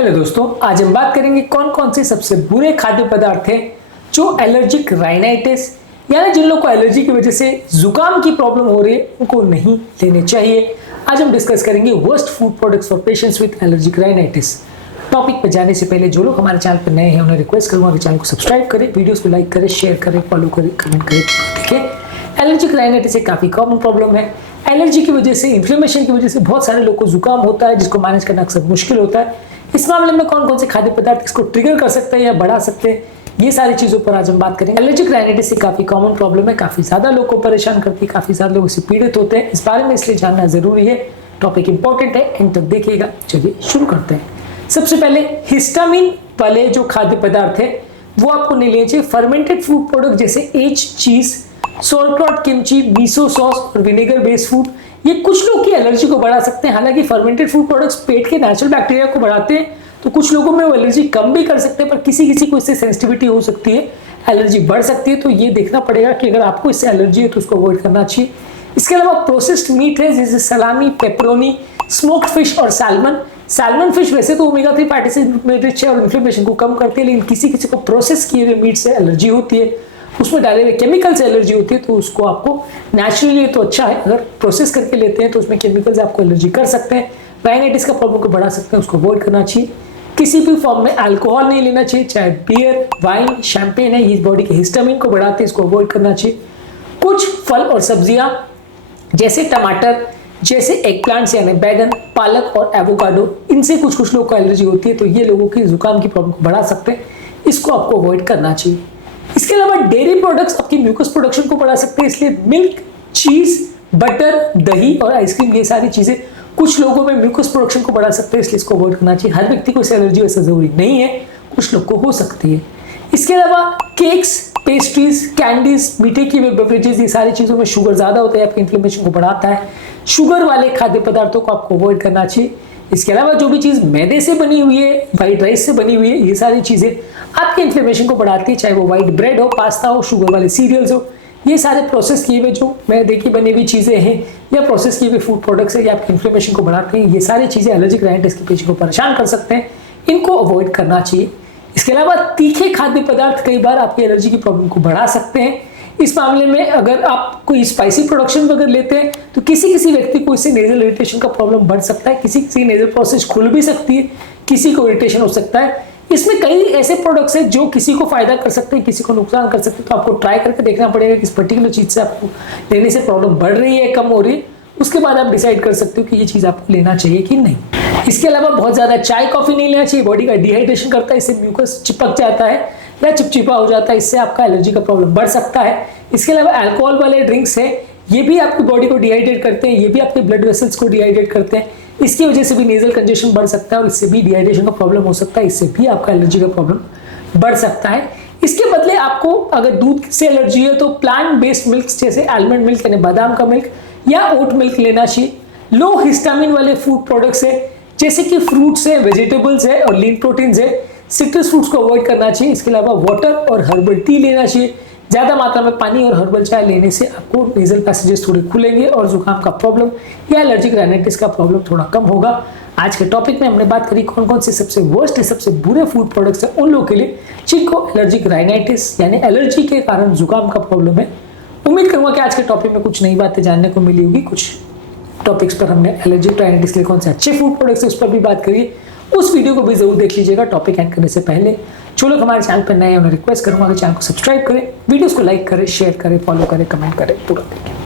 Hello दोस्तों, आज हम बात करेंगे कौन कौन से सबसे बुरे खाद्य पदार्थ हैं जो एलर्जिक राइनाइटिस यानी जिन लोगों को एलर्जी की वजह से जुकाम की प्रॉब्लम हो रही है उनको नहीं लेने चाहिए। आज हम डिस्कस करेंगे worst food products for patients with allergic rhinitis. Topic पर जाने से पहले जो लोग हमारे चैनल पर नए हैं उन्हें रिक्वेस्ट करूंगा कि चैनल को सब्सक्राइब करें, वीडियोस को लाइक करें, शेयर करें, फॉलो करें, कमेंट करें। देखिए, एलर्जिक राइनाइटिस एक काफ़ी कॉमन प्रॉब्लम है। एलर्जी की वजह से, इन्फ्लेमेशन की वजह से बहुत सारे लोगों को जुकाम होता है जिसको मैनेज करना अक्सर मुश्किल होता है। इस मामले में कौन कौन से खाद्य पदार्थ इसको ट्रिगर कर सकते हैं या बढ़ा सकते हैं, ये सारी चीज़ों पर आज हम बात करेंगे। एलर्जिक राइनाइटिस एक काफ़ी कॉमन प्रॉब्लम है, काफ़ी ज़्यादा लोगों को परेशान करती है, काफ़ी ज़्यादा लोग इससे पीड़ित होते हैं। इस बारे में इसलिए जानना ज़रूरी है। टॉपिक इंपॉर्टेंट है, एंड तक देखिएगा। चलिए शुरू करते हैं। सबसे पहले हिस्टामिन वाले जो खाद्य पदार्थ है वो आपको नहीं लेने चाहिए। फर्मेंटेड फूड प्रोडक्ट जैसे एज चीज, सोरक्रॉट, किमची, मिसो सॉस और विनेगर बेस्ड फूड, ये कुछ लोग की एलर्जी को बढ़ा सकते हैं। हालांकि फर्मेंटेड फूड प्रोडक्ट्स पेट के नेचुरल बैक्टीरिया को बढ़ाते हैं, तो कुछ लोगों में वो एलर्जी कम भी कर सकते हैं, पर किसी किसी को इससे सेंसिटिविटी हो सकती है, एलर्जी बढ़ सकती है। तो ये देखना पड़ेगा कि अगर आपको इससे एलर्जी है तो उसको अवॉइड करना चाहिए। इसके अलावा प्रोसेस्ड मीट है जैसे सलामी, पेपरोनी, स्मोक्ड फिश और सैल्मन फिश वैसे तो ओमेगा 3 फैटी एसिड में रिच है और इन्फ्लेमेशन को कम करती है, लेकिन किसी किसी को प्रोसेस किए हुए मीट से एलर्जी होती है, उसमें डाले हुए केमिकल से एलर्जी होती है। तो उसको आपको नेचुरली तो अच्छा है, अगर प्रोसेस करके लेते हैं तो उसमें केमिकल्स आपको एलर्जी कर सकते हैं, राइनाइटिस का प्रॉब्लम को बढ़ा सकते हैं, उसको अवॉइड करना चाहिए। किसी भी फॉर्म में अल्कोहल नहीं लेना चाहिए, चाहे बियर, वाइन, शैंपेन है, ये बॉडी के हिस्टामिन को बढ़ाते हैं, इसको अवॉइड करना चाहिए। कुछ फल और सब्जियां जैसे टमाटर, जैसे एग प्लांट्स यानी बैगन, पालक और एवोकाडो, इनसे कुछ कुछ लोगों को एलर्जी होती है, तो ये लोगों की जुकाम की प्रॉब्लम को बढ़ा सकते हैं, इसको आपको अवॉइड करना चाहिए। इसके अलावा डेयरी प्रोडक्ट्स आपकी म्यूकस प्रोडक्शन को बढ़ा सकते हैं, इसलिए मिल्क, चीज, बटर, दही और आइसक्रीम, ये सारी चीजें कुछ लोगों में म्यूकस प्रोडक्शन को बढ़ा सकते हैं, इसलिए इसको अवॉइड करना चाहिए। हर व्यक्ति को इससे एलर्जी वैसे जरूरी नहीं है, कुछ लोग को हो सकती है। इसके अलावा केक्स, पेस्ट्रीज, कैंडीज, मीठे की बेवरेजेस, ये सारी चीजों में शुगर ज्यादा होता है, आपकी इन्फ्लेमेशन को बढ़ाता है। शुगर वाले खाद्य पदार्थों को आपको अवॉइड करना चाहिए। इसके अलावा जो भी चीज मैदे से बनी हुई है, व्हाइट राइस से बनी हुई है, ये सारी चीजें आपकी इन्फ्लेमेशन को बढ़ाती है, चाहे वो व्हाइट ब्रेड हो, पास्ता हो, शुगर वाले सीरियल्स हो, ये सारे प्रोसेस किए हुए जो मैदे की बनी हुई चीजें हैं या प्रोसेस किए हुए फूड प्रोडक्ट्स है, ये आपकी इन्फ्लेमेशन को बढ़ाते हैं। ये सारी चीजें एलर्जिक राइनाइटिस के पेशेंट को परेशान कर सकते हैं, इनको अवॉइड करना चाहिए। इसके अलावा तीखे खाद्य पदार्थ कई बार आपकी एलर्जी की प्रॉब्लम को बढ़ा सकते हैं। इस मामले में अगर आप कोई स्पाइसी प्रोडक्शन अगर लेते हैं तो किसी किसी व्यक्ति को इससे नेजल इरिटेशन का प्रॉब्लम बढ़ सकता है, किसी किसी नेजल प्रोसेस खुल भी सकती है, किसी को इरिटेशन हो सकता है। इसमें कई ऐसे प्रोडक्ट्स हैं जो किसी को फायदा कर सकते हैं, किसी को नुकसान कर सकते हैं, तो आपको ट्राई करके देखना पड़ेगा कि इस पर्टिकुलर चीज से आपको लेने से प्रॉब्लम बढ़ रही है, कम हो रही है, उसके बाद आप डिसाइड कर सकते हो कि ये चीज आपको लेना चाहिए कि नहीं। इसके अलावा बहुत ज्यादा चाय कॉफी नहीं लेना चाहिए, बॉडी का डिहाइड्रेशन करता है, इससे म्यूकस चिपक जाता है या चिपचिपा हो जाता है, इससे आपका एलर्जी का प्रॉब्लम बढ़ सकता है। इसके अलावा अल्कोहल वाले ड्रिंक्स है, ये भी आपकी बॉडी को डिहाइड्रेट करते हैं, ये भी आपके ब्लड वेसल्स को डिहाइड्रेट करते हैं, इसकी वजह से भी नेजल कंजेशन बढ़ सकता है और इससे भी डिहाइड्रेशन का प्रॉब्लम हो सकता है, इससे भी आपका एलर्जी का प्रॉब्लम बढ़ सकता है। इसके बदले आपको अगर दूध से एलर्जी है तो प्लांट बेस्ड मिल्क जैसे आलमंड मिल्क यानी बादाम का मिल्क या ओट मिल्क लेना चाहिए। लो हिस्टामिन वाले फूड प्रोडक्ट्स है जैसे कि फ्रूट्स है, वेजिटेबल्स है और लीन प्रोटीन्स है, सिट्रस फ्रूट्स को अवॉइड करना चाहिए। इसके अलावा वाटर और हर्बल टी लेना चाहिए। ज़्यादा मात्रा में पानी और हर्बल चाय लेने से आपको नेजल पैसेजेस थोड़े खुलेंगे और जुकाम का प्रॉब्लम या एलर्जिक राइनाइटिस का प्रॉब्लम थोड़ा कम होगा। आज के टॉपिक में हमने बात करी कौन कौन से सबसे वर्स्ट है, सबसे बुरे फूड प्रोडक्ट्स हैं उन लोगों के लिए जिनको एलर्जिक राइनाइटिस यानी एलर्जी के कारण जुकाम का प्रॉब्लम है। उम्मीद करूंगा कि आज के टॉपिक में कुछ नई बातें जानने को मिली होगी। कुछ टॉपिक्स पर हमने एलर्जिक राइनाइटिस के लिए कौन से अच्छे फूड प्रोडक्ट्स है उस पर भी बात करिए, उस वीडियो को भी जरूर देख लीजिएगा। टॉपिक एंड करने से पहले जो लोग हमारे चैनल पर नए हैं उन्हें रिक्वेस्ट करूंगा कि चैनल को सब्सक्राइब करें, वीडियोस को लाइक करें, शेयर करें, फॉलो करें, कमेंट करें, पूरा देखें।